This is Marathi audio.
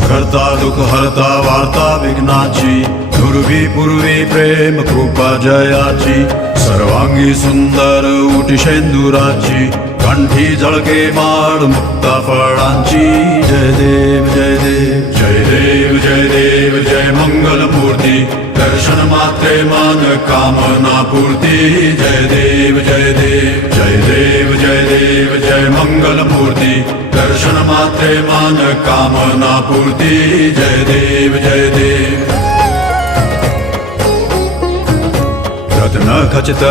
करता दुःख हरता वार्ता विघ्नाची, दुर्वी पूर्वी प्रेम कृपा जयाची, सर्वांगी सुंदर उटी शेंदुराची, कंठी झळके माळ मुक्ता फळांची. जय देव जय देव जय देव जय देव जय मंगल मूर्ती, दर्शन मात्रे मान कामना पूर्ती. जय देव जय देव जय देव जय देव जय मंगल मूर्ती, दर्शन मात्रे मान कामना पूर्ती. जय देव जय देव रत्न खचित